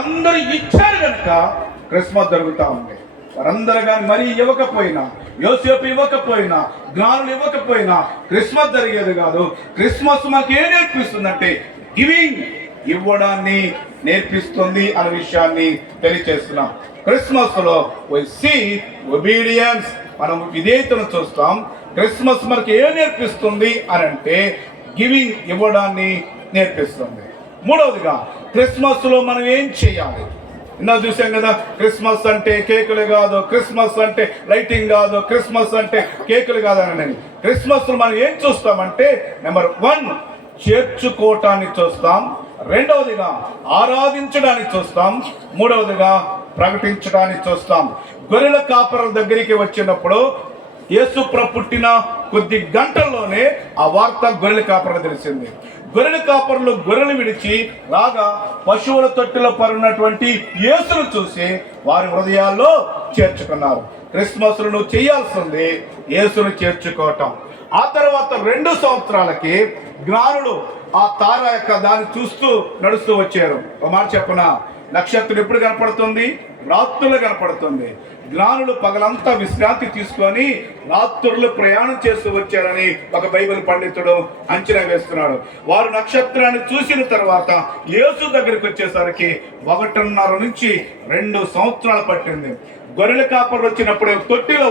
అందరూ ఇచ్చారు కనుక క్రిస్మస్ జరుగుతూ ఉంది. వారందరూ కానీ మరీ ఇవ్వకపోయినా, యోసేపు ఇవ్వకపోయినా, జ్ఞానులు ఇవ్వకపోయినా క్రిస్మస్ జరిగేది కాదు. క్రిస్మస్ మనకి ఏం నేర్పిస్తుందంటే గివింగ్, ఇవ్వడాన్ని నేర్పిస్తుంది అనే విషయాన్ని తెలియచేస్తున్నాం. క్రిస్మస్ లో ఒబీడియన్స్, మనం విధేయతను చూస్తాం. క్రిస్మస్ మనకి ఏం నేర్పిస్తుంది అని అంటే గివింగ్, ఇవ్వడాన్ని నేర్పిస్తుంది. మూడవదిగా క్రిస్మస్ లో మనం ఏం చేయాలి? ఇందా చూసాం కదా, క్రిస్మస్ అంటే కేకులు కాదు, క్రిస్మస్ అంటే లైటింగ్ కాదు, క్రిస్మస్ అంటే కేకులు కాదని. క్రిస్మస్ మనం ఏం చూస్తామంటే నెంబర్ 1 చేర్చుకోవటాన్ని చూస్తాం, రెండవదిగా ఆరాధించడానికి చూస్తాం, మూడవదిగా ప్రకటించడానికి చూస్తాం. గొర్రెల కాపరుల దగ్గరికి వచ్చినప్పుడు యేసు ప్రభు పుట్టిన కొద్ది గంటల్లోనే ఆ వార్త గొర్రెల కాపరులకు తెలిసింది. గొర్రెల కాపరులు గొర్రెలు విడిచి రాగా పశువుల తొట్టిలో పరున్నటువంటి యేసును చూసి వారి హృదయాల్లో చేర్చుకున్నారు. క్రిస్మస్ నువ్వు చేయాల్సింది యేసును చేర్చుకోవటం. ఆ తర్వాత 2 సంవత్సరాలకి జ్ఞానులు ఆ తార యొక్క దాన్ని చూస్తూ నడుస్తూ వచ్చారు. ఒక మాట చెప్పనా, నక్షత్రం ఎప్పుడు కనపడుతుంది? రాత్రులు కనపడుతుంది. జ్ఞానులు పగలంతా విశ్రాంతి తీసుకొని రాత్రులు ప్రయాణం చేస్తూ వచ్చారని ఒక బైబిల్ పండితుడు అంచనా వేస్తున్నాడు. వారు నక్షత్రాన్ని చూసిన తర్వాత యేసు దగ్గరికి వచ్చేసరికి 1.5 నుంచి 2 సంవత్సరాలు పట్టింది. గొర్రెల కాపరులు వచ్చినప్పుడు తొట్టిలో